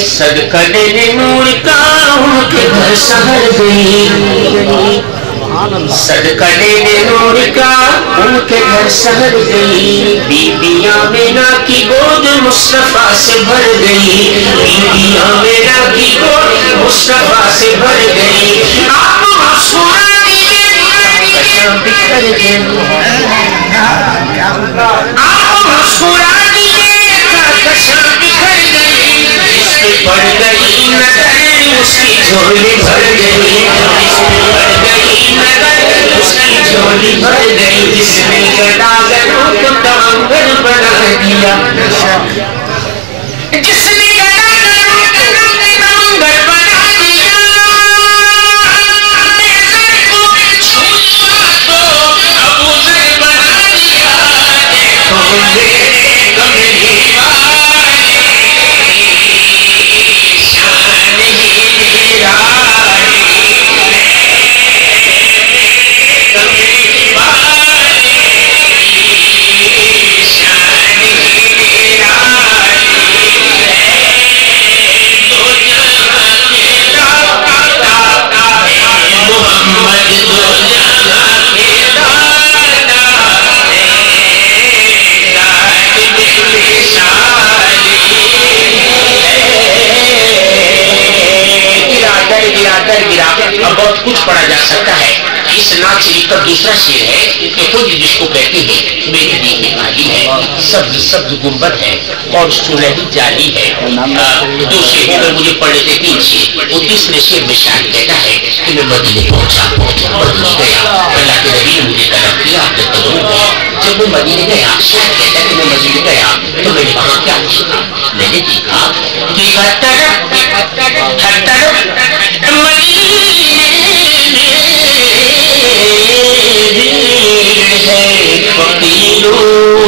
صدقہ دینے نور کا ان کے گھر سہر گئی صدقہ دینے نور کا ان کے گھر سہر گئی بی بی آمینہ کی گود مصطفیٰ سے بھر گئی بی بی آمینہ کی گود مصطفیٰ سے بھر گئی آپ مسکرانی کشم بکھر گئی آپ مسکرانی کشم بکھر گئی جس پہ پڑ گئی نظر اس کی جھولی بھر گئی جس پہ پڑ گئی نظر اس کی جھولی بھر گئی جس نے گداگروں کو تمنگر بنا دیا جس نے گداگروں کو تمنگر بنا دیا نیزر کو چھوڑا تو ابو ذر بنا دیا دیکھو میرے کملی اب بہت کچھ پڑھا جا سکتا ہے اس نعت شریف کا دوسرا شعر ہے کہ خود جس کو کہتے ہیں میری دین عالی ہے سبز سبز گنبد ہے اور سنہری جالی ہے دو شعر اگر مجھے پڑھے تھے تین شعر وہ تیسرے شعر میں شاعر کہتا ہے کہ میں مدینے پہنچا مدینے گیا اللہ کے نبی نے مجھے طلب کیا آپ نے قدم ہوا جب میں مدینے گیا شاعر کہتا ہے کہ میں مدینے گیا تو میں نے وہاں کیا دیکھا میں نے دیکھا کہ ہر طرف فقیروں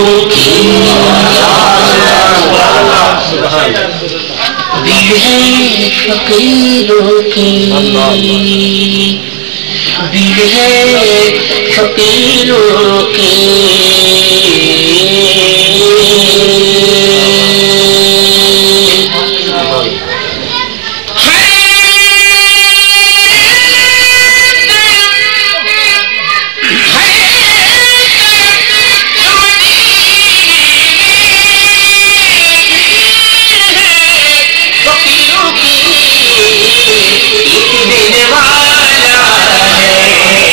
کی دل ہے فقیروں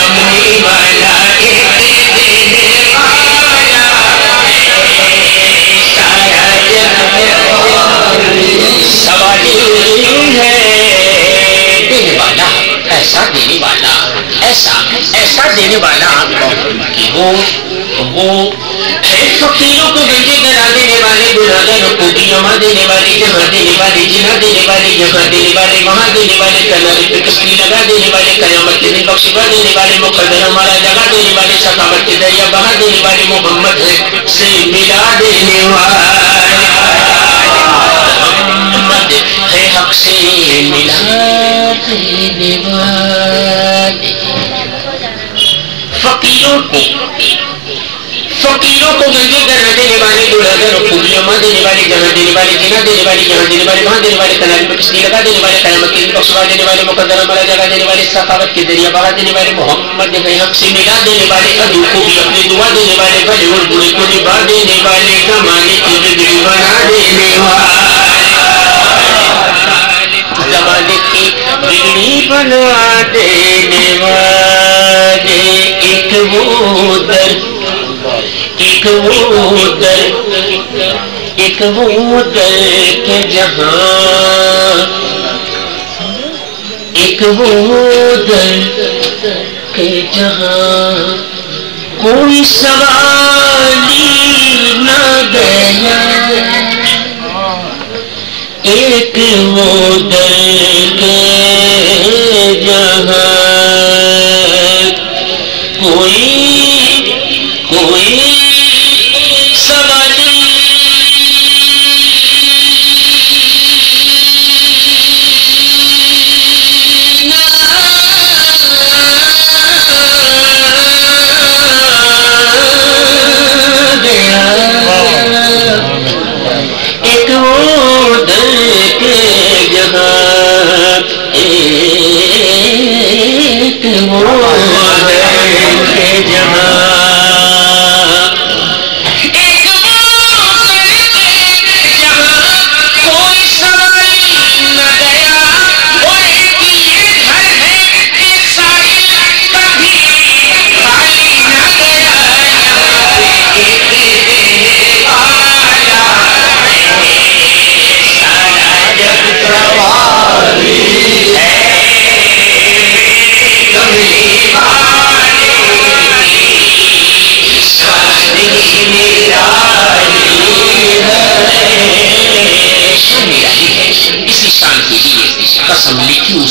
کی ایسا دینے والا کہ وہ ہے فقیروں کو گنجے کرا دینے والے برادروں کو بیما دینے والے جہاں دینے والے جنا دینے والے یہاں دینے والے وہاں دینے والے کنارے پہ کشتی لگا دینے والے قیامت کے دن بخشوا دینے والے مقدر ہمارا جگہ دینے والے سخاوت کے دریا بہا دینے والے محمد سے ملا دینے والے محمد ہے حق سے ملا دینے والے فقیروں کو گنجے کرنا دینے والے دولادروں کو بیما دینے والے جہاں دینے والے جنا دینے والے یہاں دینے والے وہاں دینے والے کنارے پہ کشتی لگا دینے والے قیامت کے دن بخشوا دینے والے مقدر ہمارا جگہ دینے والے سخاوت کے دریا بہا دینے والے محمد ہے حق سے ملا دینے والے عدو کو بھی اپنی دعا دینے والے بھلے اور برے کو نبھا دینے والے زمانے کی بگڑی بنا دینے والے زمانے کی بگڑی بنا دینے والے ایک وہ در کے جہاں ایک وہ در کے جہاں کوئی سوالی نہ گیا ایک وہ در کے جہاں کوئی سوالی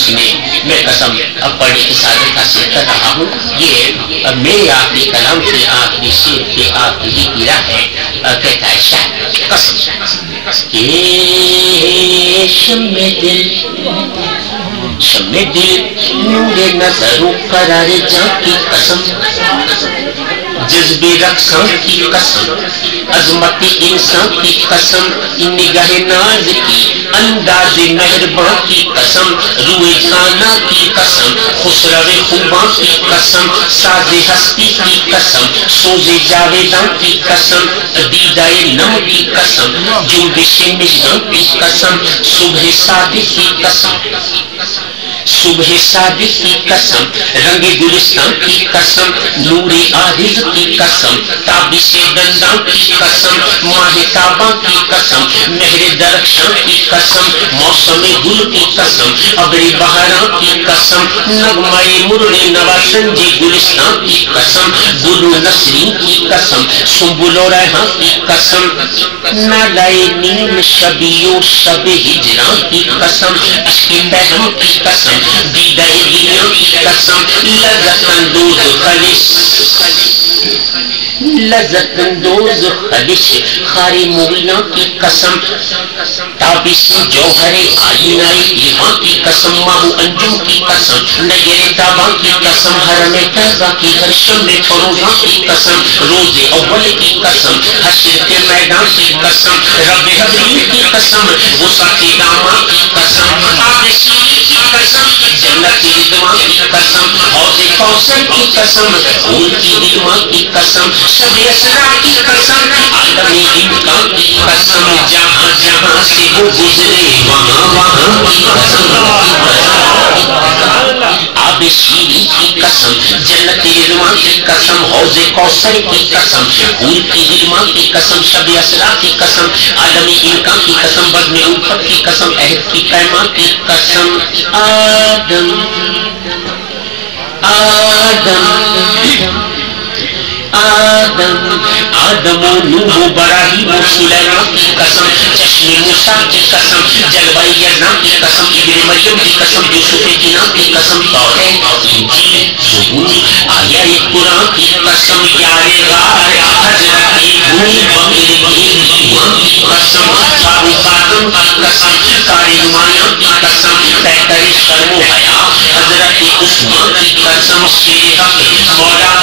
نے میں قسم اب پڑھنے کی سعادت حاصل کر رہا ہوں. یہ میرے آخری کلام کی آخری شعر کی آخری گرا ہے. کہتا ہے شاید قسم کہ شمع دل نور نظروں قرار جاں کی قسم، جذبے رقصاں کی قسم، عظمت انسان کی قسم، نگاہ ناز کی انداز مہرباں کی قسم، روئے خانہ کی قسم، خسرو خوباں کی قسم، ساز ہستی کی قسم، سوز جاویداں کی قسم، دیدہ نم کی قسم، جنبش مژگاں کی قسم، صبح صادق کی قسم، صبح صادق کی قسم، رنگ گلستان کی قسم، نور عارض کی قسم، تابش دنداں کی قسم، ماہ تاباں کی قسم، مہر درخشاں کی قسم، موسم گل کی قسم، ابر بہاراں کی قسم، نغمہ مرغ نواسنجی گلستان کی قسم، گل نسرین کی قسم، سنبل و ریحاں کی قسم، نالائے نیم شبیو شب ہجراں کی قسم، اشک پیغام کی قسم، دیدہ گیاں کی قسم، لذت اندوز خلش خاری مولیاں کی قسم، تابش جوہر آئینائی ایمان کی قسم، ماہو انجم کی قسم، نیر تاباں کی قسم، حرم تیزہ کی ہر شم فروزاں کی قسم، روز اول کی قسم، حشر کے میدان کی قسم، رب حبیل کی قسم، وسعت داماں کی قسم، آبشی کی قسم، جنت رضوان کی قسم، حوض کوثر کی قسم، پھول کی دلواں کی قسم، شب اسرا کی قسم، عالم امکان کی قسم، جہاں جہاں سے وہ گزرے وہاں وہاں کی قسم، آب شیریں کی قسم، جنت رضوان کی قسم، حوض کوثر کی قسم، پھول کی دلواں کی قسم، شب اسرا کی قسم، عالم امکان کی قسم، بزم الفت کی قسم، عہد کی پیمان کی قسم، آدم و نوح و ابراہیم و سلیمان کی قسم، چشم موسیٰ کی قسم، جلوہ یزداں کی قسم، ابن مریم کی قسم، یوسف کنان کی قسم، توریت انجیل زبور آیہ قرآن کی قسم، یار غار حضرت بھول بغیر کی قسم، فاروق اعظم کی قسم، کار نمایاں کی قسم، پیکر شرم و حیا حضرت عثمان کی قسم، شیر حق مولا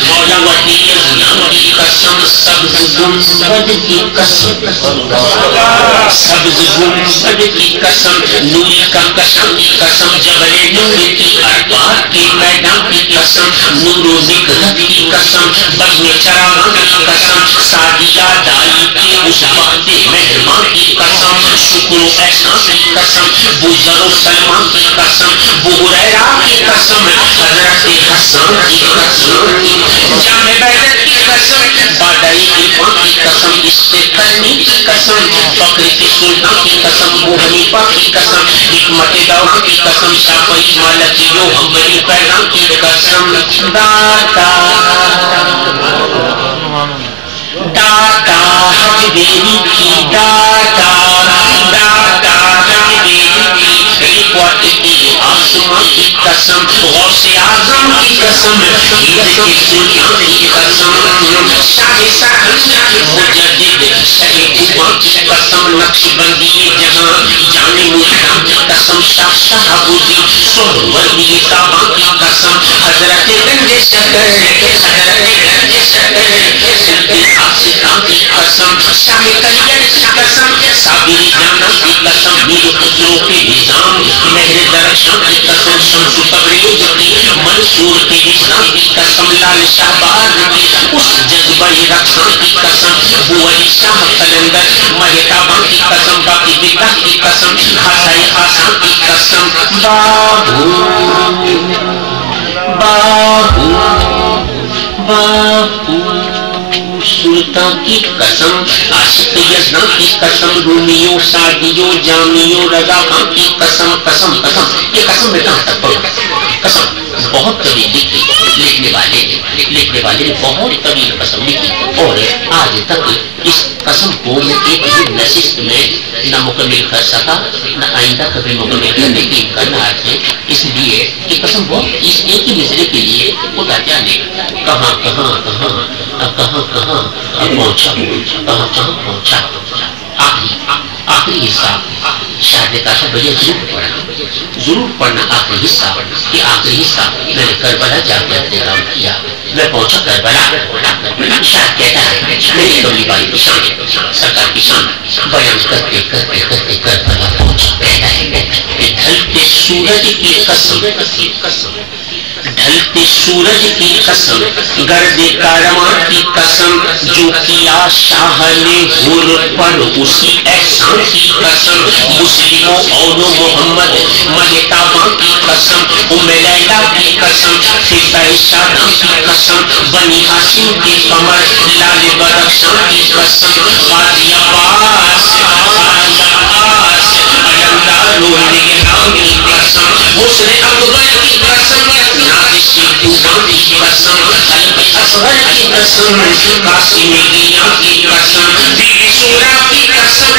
مولا وحی ازلام کی قسم، سبز گنبد کی قسم، سبز گنبد کی قسم، نوری کا قسم کی قسم، جبل نور کی ارباب کے میدان کی قسم، نور و نگہت کی قسم، بزم چراغاں کی قسم، سعدیہ دائی کے اس وقت مہربان کی قسم، شکر و احسان کی قسم، بزر و سلمان کی قسم، بحریرہ کی قسم، حضرت حسان کی قسم، جامع بیدت کی قسم، بادائی عرفان کی قسم، استقرنی کی قسم، فقر کی سلطان کی قسم، ابو حنیفہ کی قسم، حکمت دوران کی قسم، شافعی مالکی و حنبلی پیغام کی قسم، داتا حجبیری کی داتا حجبیری کی رپورٹ کی آسمان کی قسم، غوث اعظم کی قسم، عید کی سلطان کی قسم، شاہ سہن مجدد شہ کوبا کی قسم، نقش بندی جہاں جان محرم کی قسم، شاہ شہابودی سہروردی کعبہ کی قسم، حضرت گنج شکر آسکان کی قسم، شاہ کلیل کی قسم، صابری جانا کی قسم، میر خسرو کے نظام، مہر درخشاں کی قسم، شمس تبریز کی، منصور کے اسلام کی قسم، لال شہباز کی اس جذبہ رقصاں کی قسم، بو علی شاہ قلندر مہتاباں کی قسم، باقی بکہ کی قسم، خاصائی خاصاں کی قسم، سلطان کی قسم، عاشق یزداں کی قسم، رومیوں سعدیوں جامیوں رضا خان کی قسم، قسم قسم، یہ قسم میں کہاں تک پڑھوں؟ قسم بہت کبھی لکھنے کہنے والے نے بہت طویل قسم لکھی اور آج تک اس قسم کو میں ایک ہی نشست میں نہ مکمل کر سکا، نہ آئندہ کبھی مکمل کرنے کی امکانات ہیں، اس لیے کہ قسم وہ اس ایک ہی مصرے کے لیے خدا جانے کہاں کہاں کہاں پہنچا، کہاں پہنچا۔ آخری حصہ شاید کاشا بھیا ضرور پڑھنا آخری حصہ، کہ آخری حصہ میں نے کربلا جا کے اپنے کام کیا، میں پہنچا کربلا، شاید کہتا ہے میری کملی بائی کی شان، سرکار کی شان بیان کرتے کرتے کرتے کربلا پہنچا۔ کہتا ہے کہ ڈھلتے سورج کی قسم، ڈھلتے سورج کی قسم، گرد کارواں کی قسم، جو کیا شاہ نے حر پر اسی احسان کی قسم، مسلموں اور محمد مہتاباں کی قسم، ام لیلا کی قسم، فضہ شاداں کی قسم، بنی ہاشم کی قمر، لال بدخشاں کی قسم، قاضی عباس علمدار نام کی قسم، حسن اکبر کی قسم، نازشی دوبان کی قسم، قلب اصغر کی قسم، قاسم گیاں کی قسم، بیوی سورا کی قسم،